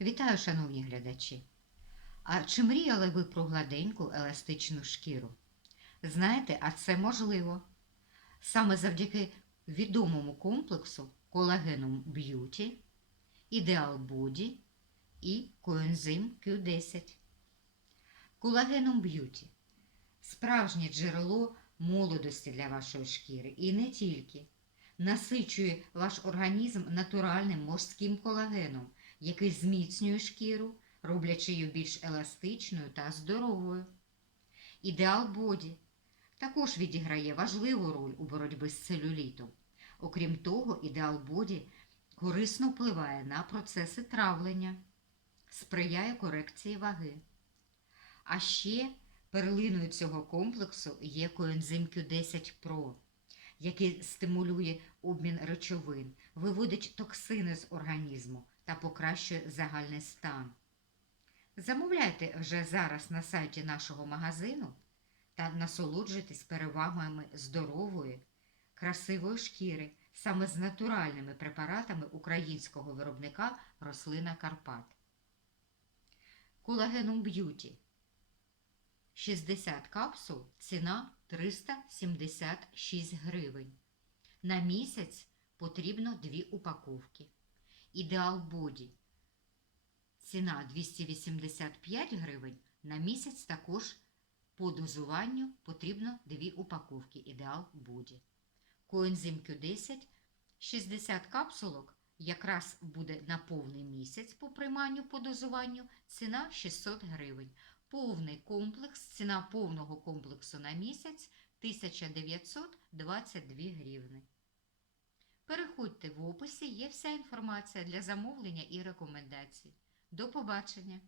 Вітаю, шановні глядачі! А чи мріяли ви про гладеньку еластичну шкіру? Знаєте, а це можливо. Саме завдяки відомому комплексу колагеном Б'юті, Ідеал Боді і коензим Q10. Колагеном Б'юті справжнє джерело молодості для вашої шкіри і не тільки. Насичує ваш організм натуральним морським колагеном, який зміцнює шкіру, роблячи її більш еластичною та здоровою. Ідеал боді також відіграє важливу роль у боротьбі з целюлітом. Окрім того, ідеал боді корисно впливає на процеси травлення, сприяє корекції ваги. А ще перлиною цього комплексу є коензим Q10 Pro, який стимулює обмін речовин, виводить токсини з організму та покращує загальний стан. Замовляйте вже зараз на сайті нашого магазину та насолоджуйтесь перевагами здорової, красивої шкіри саме з натуральними препаратами українського виробника рослина Карпат. Колагеном Б'юті 60 капсул, ціна 376 гривень. На місяць потрібно 2 упаковки. Ідеал Боді. Ціна 285 гривень. На місяць також по дозуванню потрібно 2 упаковки. Ідеал Боді. Коензим Q10 60 капсулок якраз буде на повний місяць по прийманню по дозуванню. Ціна 600 гривень. Повний комплекс, ціна повного комплексу на місяць 1922 гривни. Переходьте в описі, є вся інформація для замовлення і рекомендацій. До побачення!